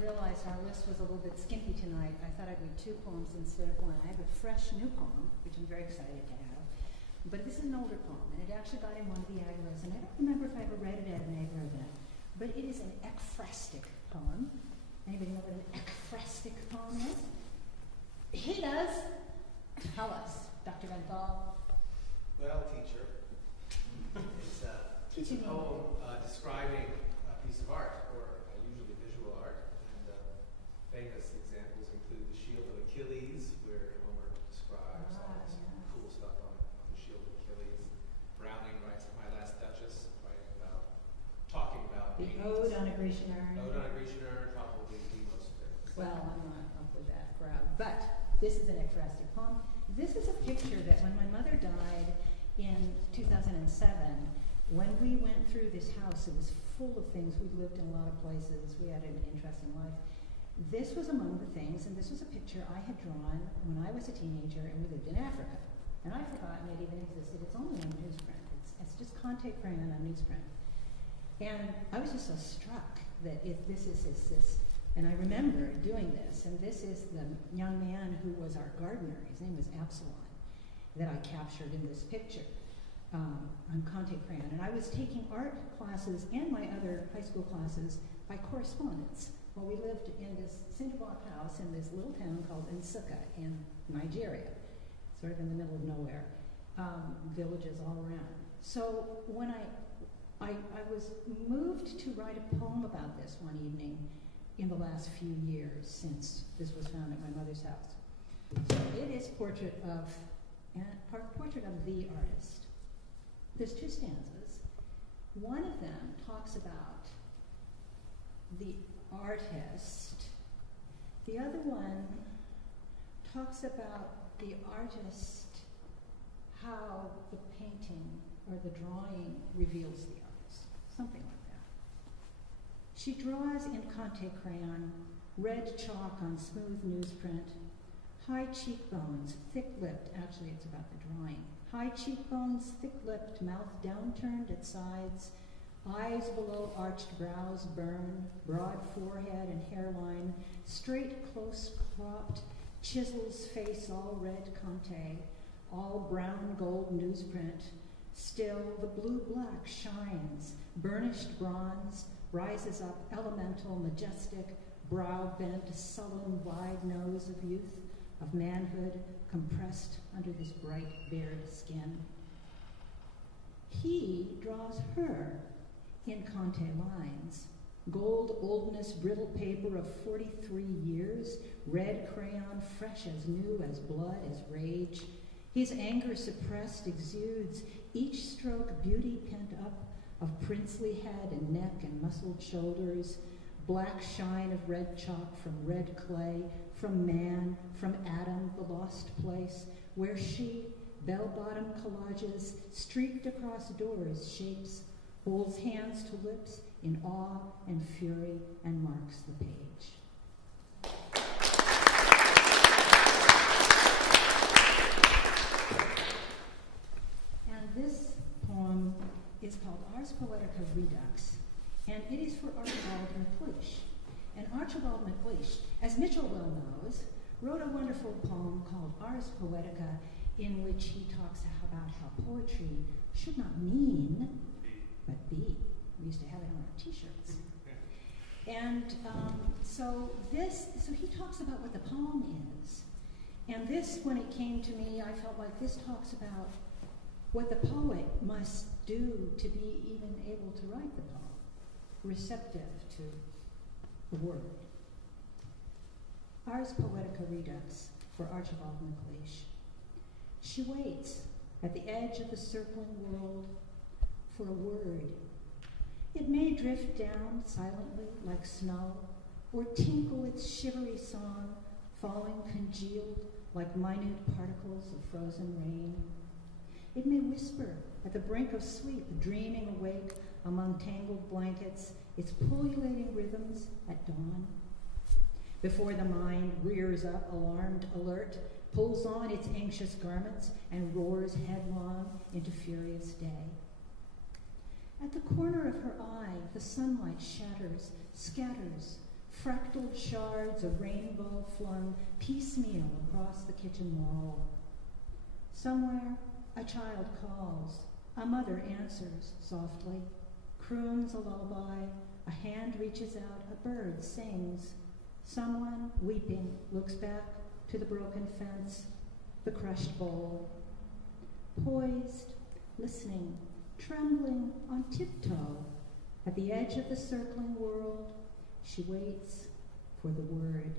realized our list was a little bit skimpy tonight, I thought I'd read 2 poems instead of 1. I have a fresh new poem, which I'm very excited to have. But this is an older poem, and it actually got in one of the Agoras, and I don't remember if I ever read it at an Agora event, but it is an ekphrastic poem. Anybody know what an ekphrastic poem is? He does. Tell us, Dr. Benthal. Well, teacher, it's a poem describing a piece of art, or usually visual art. And famous examples include the Shield of Achilles, where Homer describes all this cool stuff on the Shield of Achilles. Browning writes My Last Duchess, talking about the Ode on a Grecian Urn. Ode on a Grecian Urn, probably the most famous. Well, I'm not up with that crowd, but this is an ekphrastic poem. This is a picture that when my mother died in 2007, when we went through this house, it was full of things. We lived in a lot of places. We had an interesting life. This was among the things, and this was a picture I had drawn when I was a teenager and we lived in Africa. And I've forgotten it even existed. It's only on newsprint. It's just Conte crayon on newsprint. And I was just so struck that if this is this, and I remember doing this, and this is the young man who was our gardener. His name was Absalon, that I captured in this picture. On Conte crayon, and I was taking art classes and my other high school classes by correspondence. Well, we lived in this cinder block house in this little town called Nsukka in Nigeria, sort of in the middle of nowhere, villages all around. So when I was moved to write a poem about this one evening in the last few years since this was found at my mother's house. So it is portrait of the artist. There's 2 stanzas. One of them talks about the artist. The other one talks about the artist, how the painting or the drawing reveals the artist. Something like that. She draws in Conte crayon, red chalk on smooth newsprint, high cheekbones, thick-lipped, actually it's about the drawing, high cheekbones, thick-lipped, mouth downturned at sides, eyes below arched brows burn, broad forehead and hairline, straight close-cropped, chisels face all red Conte, all brown gold newsprint. Still the blue-black shines, burnished bronze, rises up elemental, majestic, brow bent, sullen, wide nose of youth, of manhood compressed under this bright, bared skin. He draws her in Conte lines, gold oldness, brittle paper of 43 years, red crayon, fresh as new as blood, as rage. His anger suppressed exudes, each stroke beauty pent up, of princely head and neck and muscled shoulders, black shine of red chalk from red clay, from man, from Adam, the lost place, where she, bell-bottom collages, streaked across doors, shapes, holds hands to lips in awe and fury, and marks the page. And this poem is called Ars Poetica Redux, and it is for Archibald MacLeish. And Archibald MacLeish, as Mitchell well knows, wrote a wonderful poem called Ars Poetica, in which he talks about how poetry should not mean, but be. We used to have it on our t-shirts. And so he talks about what the poem is. And this, when it came to me, I felt like this talks about what the poet must do to be even able to write the poem, receptive to the word. Ars Poetica Redux for Archibald MacLeish. She waits at the edge of the circling world for a word. It may drift down silently like snow, or tinkle its shivery song, falling congealed like minute particles of frozen rain. It may whisper at the brink of sleep, dreaming awake among tangled blankets, its pullulating rhythms at dawn. Before the mind rears up, alarmed, alert, pulls on its anxious garments, and roars headlong into furious day. At the corner of her eye, the sunlight shatters, scatters, fractaled shards of rainbow flung piecemeal across the kitchen wall. Somewhere, a child calls. A mother answers softly, croons a lullaby. A hand reaches out, a bird sings. Someone, weeping, looks back to the broken fence, the crushed bowl. Poised, listening, trembling on tiptoe, at the edge of the circling world, she waits for the word.